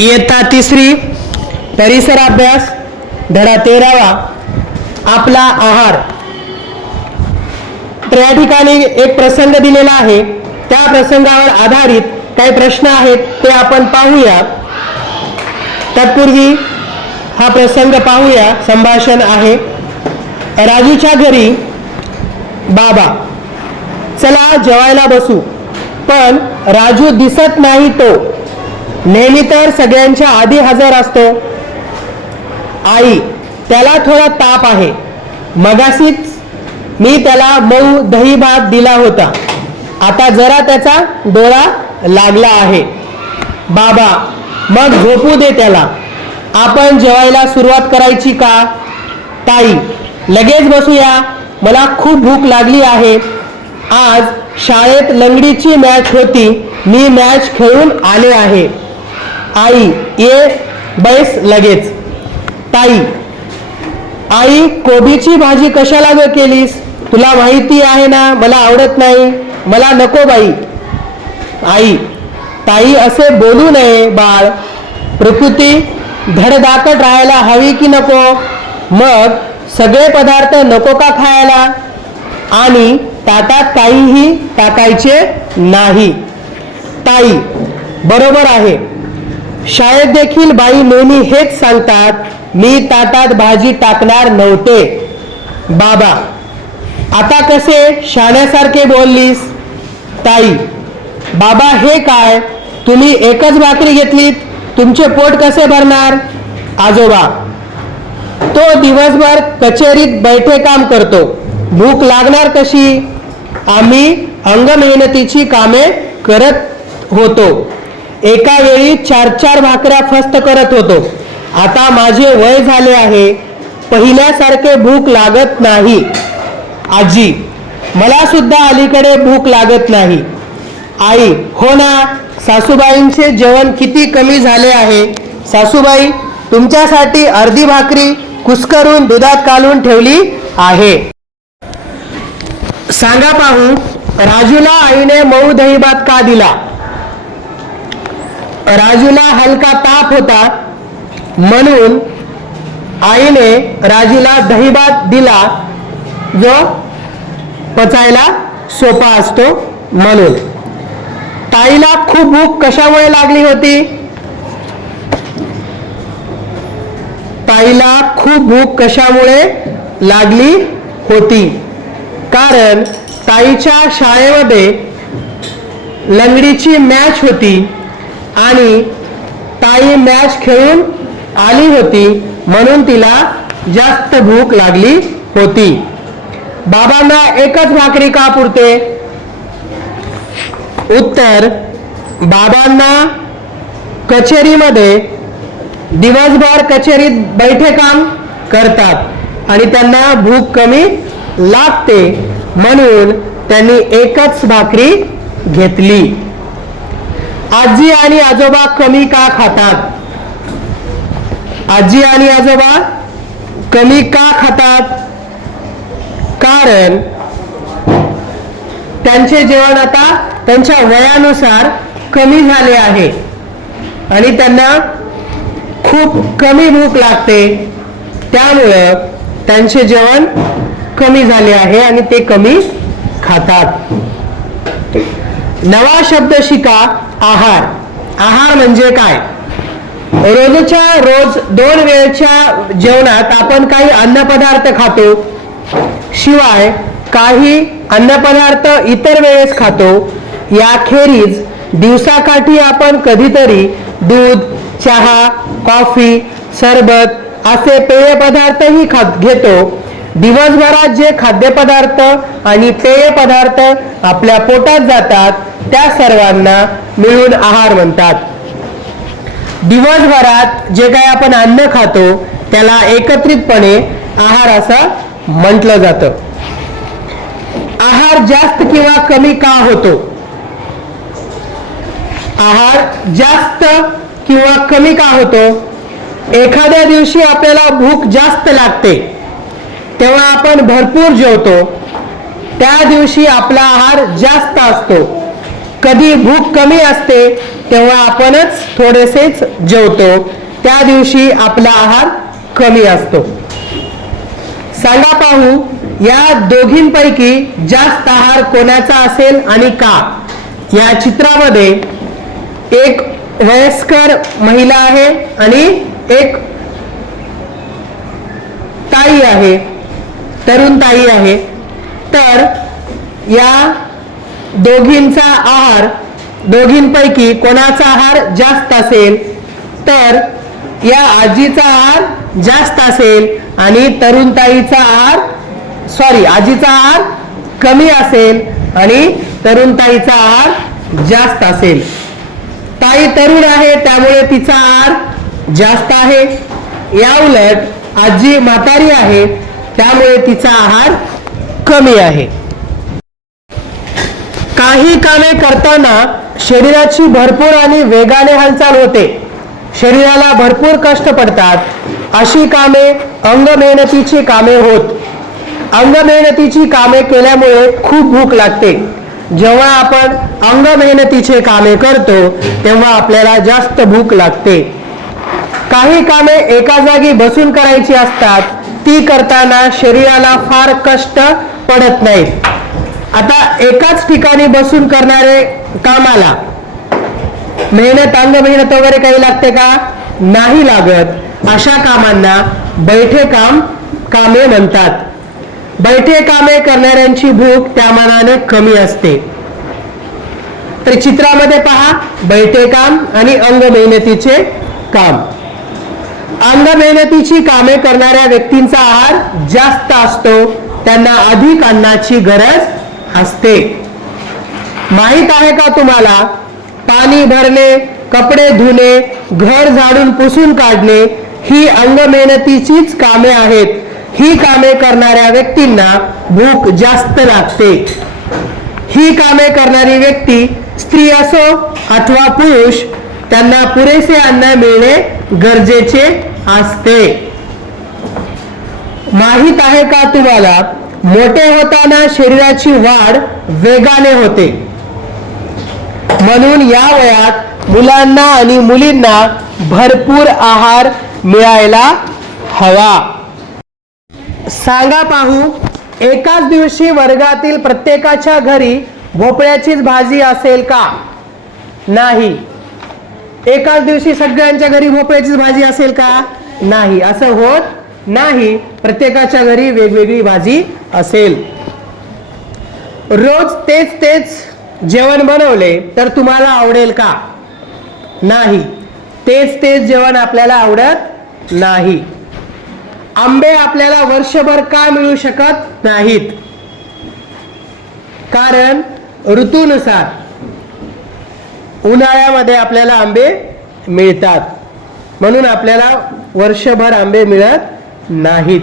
इयत्ता तिसरी परिसर अभ्यास धडा तेरावा आपला आहार. तर या ठिकाणी एक प्रसंग दिलेला आहे. त्या प्रसंगावर आधारित काही प्रश्न आहेत ते आपण पाहूया. तत्पूर्वी हा प्रसंग पाहूया संभाषण आहे. राजूच्या घरी बाबा चला जेवायला बसू पण राजू दिसत नाही तो. नेहमी तर सगळ्यांच्या आधी हजर असतो. आई त्याला थोडा ताप आहे. मगाशीच मी त्याला मऊ दही भात दिला होता. आता जरा त्याचा डोळा लागला आहे. बाबा मग झोपू दे त्याला. आपण जेवायला सुरुवात करायची का? ताई लगेच बसूया. मला खूप भूक लागली आहे. आज शाळेत लंगडीची मॅच होती. मी मॅच खेळून आले आहे. आई ये बैस लगेच. ताई आई कोबीची भाजी कशाला ग केलीस? तुला माहिती आहे ना मला आवडत नाही. मला नको बाई. आई ताई असे बोलू नये बाळ. प्रकृती धडधाकट राहायला हवी की नको? मग सगळे पदार्थ नको का खायला? आणि ताटात काहीही टाकायचे नाही. ताई बरोबर आहे. शाळेत देखील बाई नेहमी हेच सांगतात मी ताटात भाजी टाकणार नव्हते. बाबा आता कसे शाण्यासारखे बोललीस? ताई बाबा हे काय? तुम्ही एकच भाकरी घेतलीत तुमचे पोट कसे भरणार? आजोबा तो दिवसभर कचेरीत बैठे काम करतो भूक लागणार कशी? आम्ही अंग मेहनतीची कामे करत होतो. एका वेळी चार चार भाकऱ्या फस्त करत होतो. आता माझे वय झाले आहे. पहिल्यासारखे भूक लागत नाही. आजी मला सुद्धा अलीकडे भूक लागत नाही. आई हो ना सासूबाईंचे जेवण किती कमी झाले आहे? सासूबाई तुमच्यासाठी अर्धी भाकरी कुस्करून दुधात काढून ठेवली आहे. सांगा पाहू राजूला आईने मऊ दहीभात का दिला? राजूला हलका ताप होता. म्हणून आईने राजूला दहीभात दिला जो पचायला सोपा असतो म्हणून. ताईला खूप भूक कशामुळे लागली होती? ताईला खूप भूक कशामुळे लागली होती? कारण ताईच्या शाळेमध्ये लंगडीची मॅच होती. आणि ताई मॅच खेळून आली होती म्हणून तिला जास्त भूक लागली होती. बाबांना एकच भाकरी का पुरते? उत्तर बाबांना कचेरीमध्ये दिवसभर कचेरीत बैठे काम करतात आणि त्यांना भूक कमी लागते म्हणून त्यांनी एकच भाकरी घेतली. आजी आणि आजोबा कमी का खातात? आजी आणि आजोबा कमी का खातात? कारण त्यांचे जेवण आता त्यांच्या वयानुसार कमी झाले आहे. आणि त्यांना खूप कमी भूक लागते. त्यामुळं त्यांचे जेवण कमी झाले आहे आणि ते कमी खातात. नवा शब्द शिका. आहार. आहार म्हणजे काय? रोजच्या रोज दोन वेळच्या जेवणात आपण काही अन्नपदार्थ खातो. शिवाय काही अन्नपदार्थ इतर वेळेस खातो. याखेरीज दिवसाकाठी आपण कधीतरी दूध चहा कॉफी सरबत असे पेय पदार्थही खात घेतो. दिवसभरात जे खाद्यपदार्थ आणि पेय पदार्थ आपल्या पोटात जातात त्या सर्वांना मिळून आहार म्हणतात. दिवसभरात जे काही आपण अन्न खातो त्याला एकत्रितपणे आहार असं म्हटलं जातं. आहार जास्त किंवा कमी का होतो? आहार जास्त किंवा कमी का होतो? एखाद्या दिवशी आपल्याला भूक जास्त लागते तेव्हा आपण भरपूर जेवतो त्या दिवशी आपला आहार जास्त असतो. कधी भूक कमी असते तेव्हा आपणच थोडेसेच जेवतो. त्या दिवशी आपला आहार कमी असतो. सांगा पाहू या दोघींपैकी जास्त आहार कोणाचा असेल आणि का? या चित्रामध्ये एक वयस्कर महिला आहे आणि एक ताई आहे तरुण ताई आहे. तर या दोघींचा आहार दोघींपैकी कोणाचा आहार जास्त असेल तर या आजीचा आहार जास्त असेल आणि तरुणताईचा आहार सॉरी आजीचा आहार कमी असेल आणि तरुणताईचा आहार जास्त असेल. ताई तरुण आहे त्यामुळे तिचा आहार जास्त आहे. या उलट आजी म्हातारी आहे त्यामुळे तिचा आहार कमी आहे. काही कामे करताना शरीराची भरपूर आणि वेगाने हालचाल होते. शरीराला भरपूर कष्ट पडतात. अशी कामे अंग मेहनतीची कामे होत. अंग मेहनतीची कामे केल्यामुळे खूप भूक लागते. जेव्हा आपण अंग मेहनतीचे कामे करतो तेव्हा आपल्याला जास्त भूक लागते. काही कामे एका जागी बसून करायची असतात ती करताना शरीराला फार कष्ट पडत नाहीत. आता एकाच ठिकाणी बसून करणारे कामाला मेहनत अंग मेहनत वगैरे काही लागते का? नाही लागत. अशा कामांना बैठे काम कामे म्हणतात. बैठे कामे करणाऱ्यांची भूक त्या मानाने कमी असते. तर चित्रामध्ये पहा बैठे काम आणि अंग मेहनतीचे काम. अंग मेहनतीची कामे करणाऱ्या व्यक्तींचा आहार जास्त असतो. त्यांना अधिक अन्नाची गरज असते. माहीत आहे का तुम्हाला? पाणी भरणे कपडे धुणे घर झाडून पुसून काढणे ही अंग मेहनतीचीच कामे आहेत. ही कामे करणाऱ्या व्यक्तींना भूक जास्त लागते. ही कामे करणारी व्यक्ती स्त्री असो अथवा पुरुष त्यांना पुरेसे अन्न मिळणे गरजेचे असते. माहीत आहे का तुम्हाला? मोठे होताना शरीराची वाढ वेगाने होते. म्हणून या वयात मुलांना आणि मुलींना भरपूर आहार मिळायला हवा. सांगा पाहू एकाच दिवशी वर्गातील प्रत्येकाच्या घरी भोपळ्याचीच भाजी असेल का? नाही. एकाच दिवशी सगळ्यांच्या घरी भोपळ्याचीच भाजी असेल का? नाही. असं होत नाही प्रत्येकाच्या घरी वेगवेगळी भाजी असेल. रोज तेच तेच जेवण बनवले तर तुम्हाला आवडेल का? नाही. तेच तेच जेवण आपल्याला आवडत नाही. आंबे आपल्याला वर्षभर का मिळू शकत नाहीत? कारण ऋतूनुसार उन्हाळ्यामध्ये आपल्याला आंबे मिळतात. म्हणून आपल्याला वर्षभर आंबे मिळत नाहीत.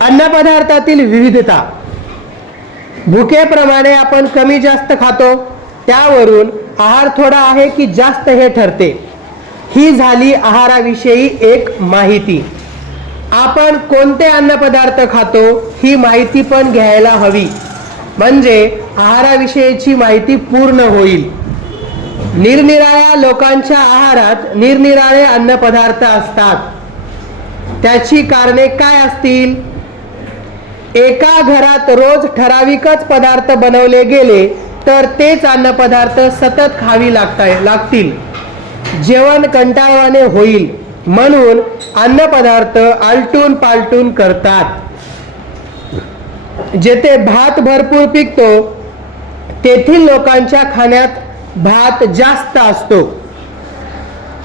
अन्नपदार्थातील विविधता. भुकेप्रमाणे आपण कमी जास्त खातो. त्यावरून आहार थोडा आहे की जास्त हे ठरते. ही झाली आहाराविषयी एक माहिती. आपण कोणते अन्नपदार्थ खातो ही माहिती पण घ्यायला हवी. म्हणजे आहाराविषयीची माहिती पूर्ण होईल. निरनिराळ्या लोकांच्या आहारात निरनिराळे अन्नपदार्थ असतात. त्याची कारणे काय असतील? एका घरात रोज ठराविकच पदार्थ बनवले गेले तर तेच अन्नपदार्थ सतत खावी लागता लागतील. जेवण कंटाळवाने होईल म्हणून अन्नपदार्थ आलटून पालटून करतात. जेथे भात भरपूर पिकतो तेथील लोकांच्या खाण्यात भात जास्त असतो.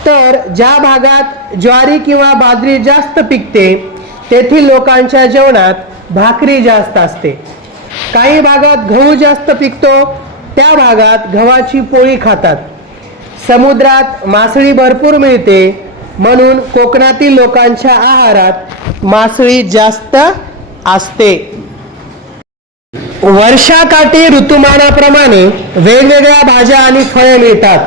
तर ज्या भागात ज्वारी किंवा बाजरी जास्त पिकते तेथील लोकांच्या जेवणात भाकरी जास्त असते. काही भागात गहू जास्त पिकतो त्या भागात गव्हाची पोळी खातात. समुद्रात मासळी भरपूर मिळते म्हणून कोकणातील लोकांच्या आहारात मासळी जास्त असते. वर्षाकाठी ऋतुमानाप्रमाणे वेगवेगळ्या भाज्या आणि फळे मिळतात.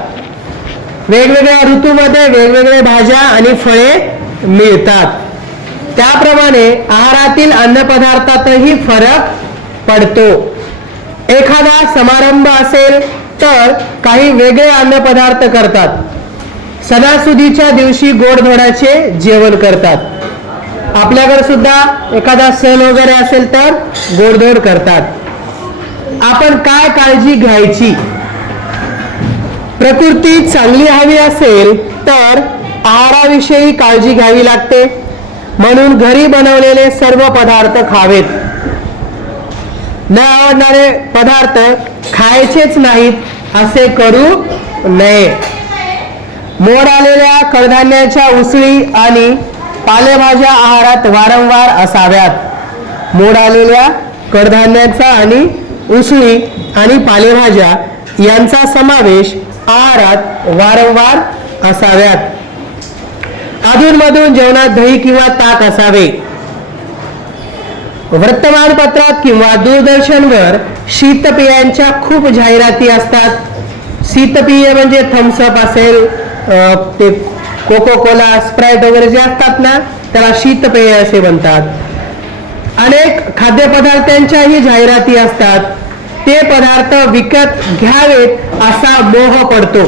वेगवेगळ्या ऋतूमध्ये वेगवेगळ्या भाज्या आणि फळे मिळतात. त्याप्रमाणे आहारातील अन्नपदार्थातही फरक पडतो. एखादा समारंभ असेल तर काही वेगळे अन्नपदार्थ करतात. सणासुदीच्या दिवशी गोडधोडाचे जेवण करतात. आपल्याकडे सुद्धा एखादा सण वगैरे असेल तर गोडधोड करतात. आपण काय काळजी घ्यायची? प्रकृती चांगली हवी असेल तर आहाराविषयी काळजी घ्यावी लागते. म्हणून घरी बनवलेले सर्व पदार्थ खावेत. न आवडणारे पदार्थ खायचेच नाहीत असे करू नये. मोड आलेल्या कडधान्याच्या उसळी आणि पालेभाज्या आहारात वारंवार असाव्यात. मोड आलेल्या कडधान्याचा आणि उसळी आणि पालेभाज्या यांचा समावेश आहारात वारंवार असाव्यात. अधूनमधून जेवणात दही किंवा ताक असावे. वर्तमानपत्रात किंवा दूरदर्शनवर शीतपेयांच्या खूप जाहिराती असतात. शीतपेय म्हणजे थम्सअप असेल ते कोको कोला स्प्राईट वगैरे जे असतात ना त्याला शीतपेय असे म्हणतात. अनेक खाद्यपदार्थांच्याही जाहिराती असतात. ते पदार्थ विकत घ्यावेत असा मोह पडतो.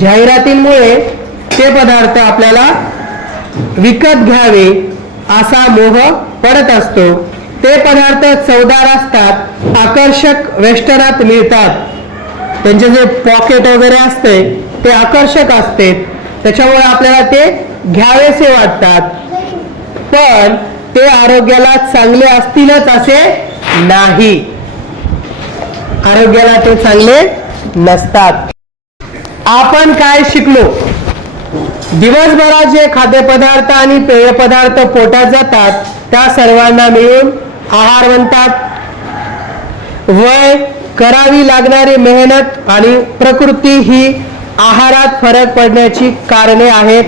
जाहिरातींमुळे ते पदार्थ आपल्याला विकत घ्यावे असा मोह पडत असतो. ते पदार्थ चवदार असतात आकर्षक वेस्टनात मिळतात. त्यांचे जे पॉकेट वगैरे असते ते आकर्षक असते. त्याच्यामुळे आपल्याला ते घ्यावेसे वाटतात. पण ते आरोग्याला चांगले असतीलच असे नाही. आरोग्याला ते चांगले नसतात. आपण काय शिकलो? दिवसभरात जे खाद्यपदार्थ आणि पेय पदार्थ पोटात जातात त्या सर्वांना मिळून आहार म्हणतात वय करावी लागणारी मेहनत आणि प्रकृती ही आहारात फरक पडण्याची कारणे आहेत.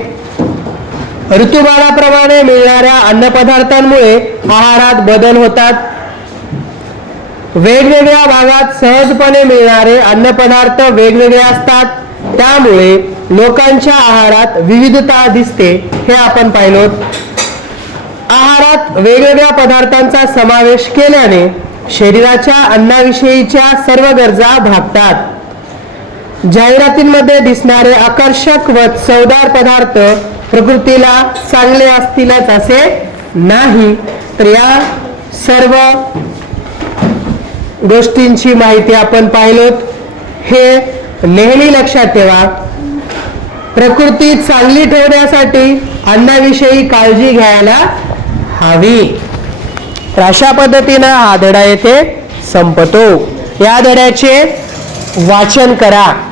ऋतुमानाप्रमाणे मिळणाऱ्या अन्नपदार्थांमुळे आहारात बदल होतात. वेगवेगळ्या भागात सहजपणे मिळणारे अन्नपदार्थ वेगवेगळे असतात. त्यामुळे लोकांच्या आहारात विविधता दिसते हे आपण पाहिलो आहारात वेगवेगळ्या पदार्थांचा समावेश केल्याने शरीराच्या अन्नाविषयीच्या सर्व गरजा भागतात. जाहिरातींमध्ये दिसणारे आकर्षक व चवदार पदार्थ प्रकृतीला चांगले असतीलच असे नाही. तर या सर्व गोष्टींची माहिती आपण पाहिलोत. हे नेहमी लक्षात ठेवा. प्रकृती चांगली ठेवण्यासाठी अन्नाविषयी काळजी घ्यायला हवी. तर अशा पद्धतीनं हा धडा येथे संपतो. या धड्याचे वाचन करा.